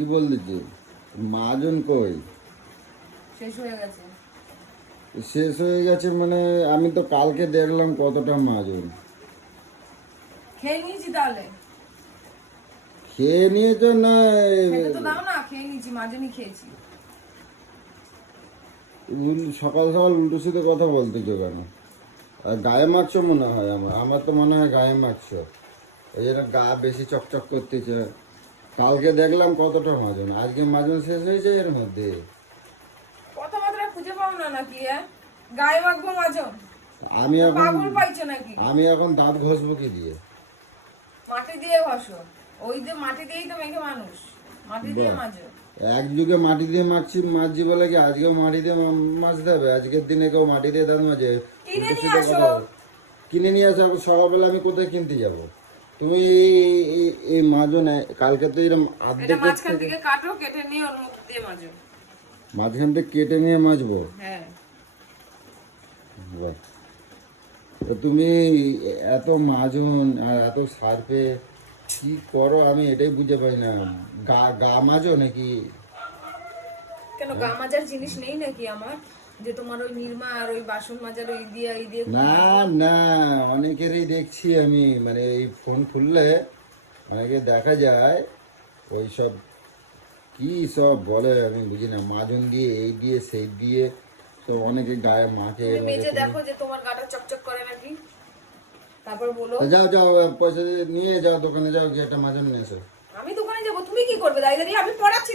কি বলতেছি মাজন কই? শেষ হয়ে গেছে। শেষ হয়ে গেছে মানে আমি তো কালকে দেখলাম কতটা মাজন। খেয়ে নিয়েছি তাহলে। খেয়ে নিয়েছো না? খেতে তো দাও না, খেয়ে নিয়েছি, মাজনই খেয়েছি। সকাল সকাল উল্টো সিধে কথা বলতেছো কেন? আর গায়ে মাখছো মনে হয়, আমার তো মনে হয় গায়ে মাখছো, ওই জন্য গা বেশি চকচক করতেছে। কালকে দেখলাম কতটা মাজন, আজকে মাজন শেষ হয়েছে এর মধ্যে। কথাবার্তা খুঁজে পাও না নাকি? গায়ে মাখবো মাজন? আমি এখন পাগল পাইছো নাকি? আমি এখন দাঁত ঘষবো কি দিয়ে? মাটি দিয়ে ঘষো। ওই যে মাটি দিয়েই তো মেখে মানুষ, মাটি দিয়ে বাহ। মাজো। এক যুগে মাটি দিয়ে মাজছি বলে কি আজকেও মাটি দিয়ে মাজতে হবে? আজকের দিনে কেউ মাটি দিয়ে দাঁত মাজে? কিনে উল্টো নিয়ে সিধে আসো। কথা বল। কিনে নিয়ে আসো? সকালবেলা আমি কোথায় কিনতে যাব? তুমি এই মাজনে কালকে তো এরকম এটা অর্ধেকের মাঝখান থেকে থেকে কাটো, কেটে নিয়ে ওর মধ্যে দিয়ে মাজো। মাঝখান থেকে কেটে নিয়ে মাজবো? হ্যাঁ। বাহ। তো তুমি এত মাজন আর এত সার্ফে কি করো আমি এটাই বুঝে পাই না। গা গা মাজো নাকি? কেন, গা মাজার জিনিস নেই নাকি আমার? যে তোমার ওই নির্মা আর ওই বাসন মাজার ওই দিয়ে না না, অনেকেরই দেখছি আমি, মানে এই ফোন খুললে অনেকে দেখা যায় ওই সব কি সব বলে আমি বুঝি না, মাজন দিয়ে এই দিয়ে সেই দিয়ে তো অনেকে গায়ে মাখে। তুমি এবারে মেজে তুমি দেখো যে তোমার গাটা চকচক করে নাকি, তারপর বলো। তা যাও পয়সা দিয়ে নিয়ে যাও, দোকানে যাও, গিয়ে একটা মাজন নিয়ে এসো। আমি দোকানে যাবো, তুমি কি করবে দাঁড়িয়ে দাঁড়িয়ে? আমি পড়াচ্ছি